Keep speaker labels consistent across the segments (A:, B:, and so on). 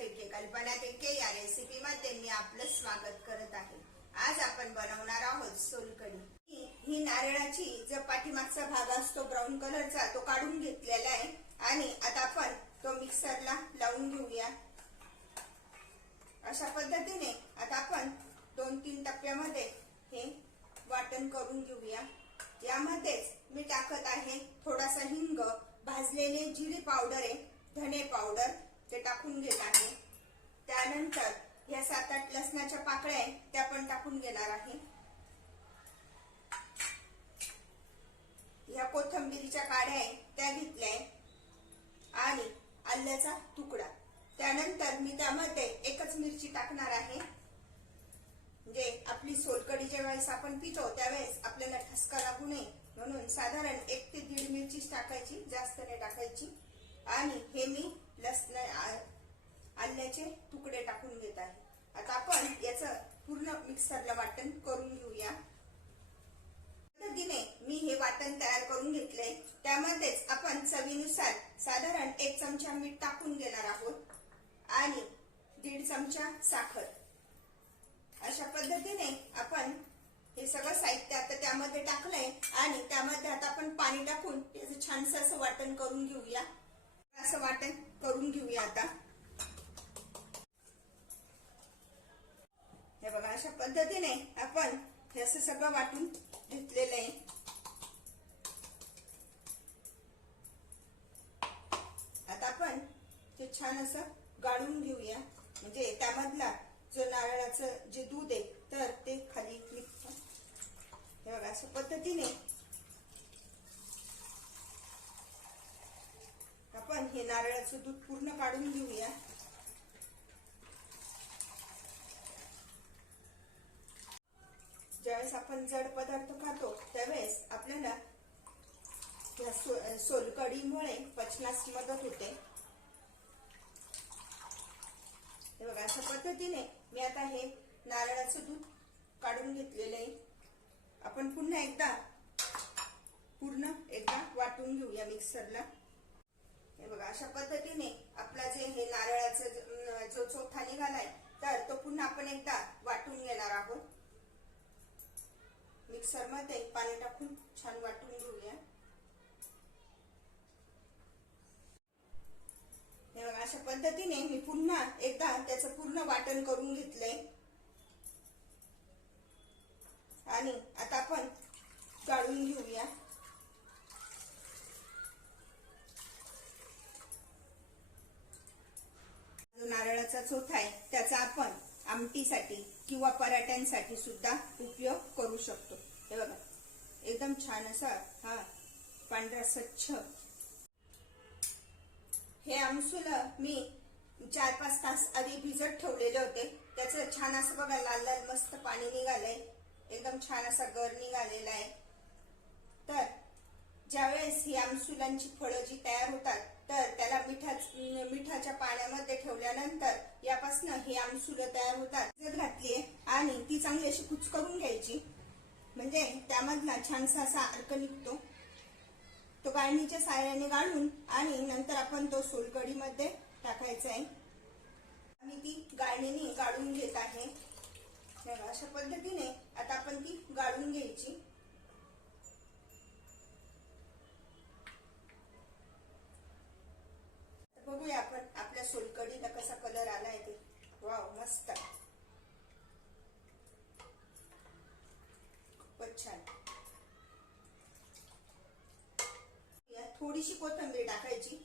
A: टेके कल्पना टेके या रेसिपी मध्ये मी आपलं स्वागत करत आहे. आज आपण बनवणार आहोत सोलकडी ही- नारळाची जो पाठीमागचा भाग असतो ब्राऊन कलरचा तो काढून घेतलेला आहे. आणि आता आपण तो मिक्सरला लावून घेऊया. अशा पद्धतीने आता आपण दोन तीन टप्प्यामध्ये हे वाटण करून घेऊया. यामध्येच मी टाकत आहे थोडासा हिंग भाजलेले जिरी पावडर आहे धने पावडर. ते टाकून घेत आहे. त्यानंतर या सात आठ लसणाच्या पाकळ्या आहेत त्या पण टाकून घेणार आहे. या कोथंबीरीच्या काड्या आहेत त्या घेतल्या आणि आल्याचा तुकडा. त्यानंतर मी त्यामध्ये एकच मिरची टाकणार आहे. म्हणजे आपली सोलकडी ज्यावेळेस आपण पितो त्यावेळेस आपल्याला ठसका लागू नये. म्हणून साधारण एक ते दीड मिरचीच टाकायची जास्त नाही टाकायची. आणि हे मी लसण आल्याचे तुकडे टाकून घेत आहे. आता आपण याचं पूर्ण मिक्सरला वाटण करून घेऊया. पद्धतीने मी हे वाटण तयार करून घेतले त्यामध्येच आपण चवीनुसार साधारण एक चमचा मीठ टाकून घेणार आहोत आणि दीड चमचा साखर. अशा पद्धतीने आपण हे सगळं साहित्य आता त्यामध्ये टाकलंय आणि त्यामध्ये आता आपण पाणी टाकून त्याचं छानसं असं वाटण करून घेऊया. असं वाटण करून घेऊया आता. हे बघा अशा पद्धतीने आपण हे असं सगळं वाटून घेतलेलं आहे. आता आपण ते छान असं गाळून घेऊया. म्हणजे त्यामधला जो नारळाचं जे दूध आहे तर ते खाली निघतं हे बघा अशा पद्धतीने आपण हे नारळाचं दूध पूर्ण काढून घेऊया. ज्यावेळेस आपण जड पदार्थ खातो त्यावेळेस आपल्याला या सो- सोलकडीमुळे पचनास मदत होते. हे बघा अशा पद्धतीने मी आता हे नारळाचं दूध काढून घेतलेलं आहे. आपण पुन्हा एकदा पूर्ण एकदा वाटून घेऊया मिक्सरला. हे बघा अशा पद्धतीने आपला जे हे नारळाचं जो चोथा निघालाय तर तो पुन्हा आपण एकदा वाटून घेणार आहोत. मिक्सरमध्ये पाणी टाकून छान वाटून घेऊया. हे बघा अशा पद्धतीने मी पुन्हा एकदा त्याचं पूर्ण वाटण करून घेतलंय. आणि आता आपण गाळून घेऊया. जो चोथा आहे. त्याचा आपण आमटीसाठी किंवा पराठ्यांसाठी सुद्धा उपयोग करू शकतो. हे बघा. एकदम छान असा हा पांढरा स्वच्छ. हे आमसूल मी चार पाच तास आधी भिजत ठेवलेले होते. त्याचं छान असं बघा लाल लाल मस्त पाणी निघालंय. एकदम छान असा गर निघालेला आहे. तर ज्यावेळेस ही आमसुलांची फळं जी तयार होतात तर त्याला मिठाच मिठाच्या पाण्यामध्ये ठेवल्यानंतर यापासनं ही आमसुलं तयार होतात. जर घातली आणि ती चांगली अशी कुचकरून घ्यायची म्हणजे त्यामधला छानसा असा अर्क निघतो. तो गाळणीच्या साहाय्याने गाळून आणि नंतर आपण तो सोलकढीमध्ये टाकायचा आहे. आम्ही ती गाळणीने गाळून घेत आहे. अशा पद्धतीने आता आपण ती गाळून घ्यायची. खूपच छान थोडीशी कोथंबीर टाकायची.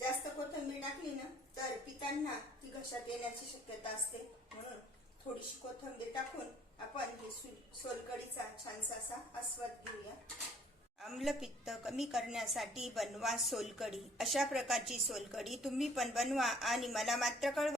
A: जास्त कोथंबीर टाकली ना तर पितांना ती घशात येण्याची शक्यता असते. म्हणून थोडीशी कोथिंबीर टाकून आपण हे सोलकडीचा छानसा असा आस्वाद घेऊया. आम्लपित्त कमी करण्यासाठी बनवा सोलकढी अशा प्रकारची सोलकढी तुम्ही पण बनवा आणि मला मात्र कळवा.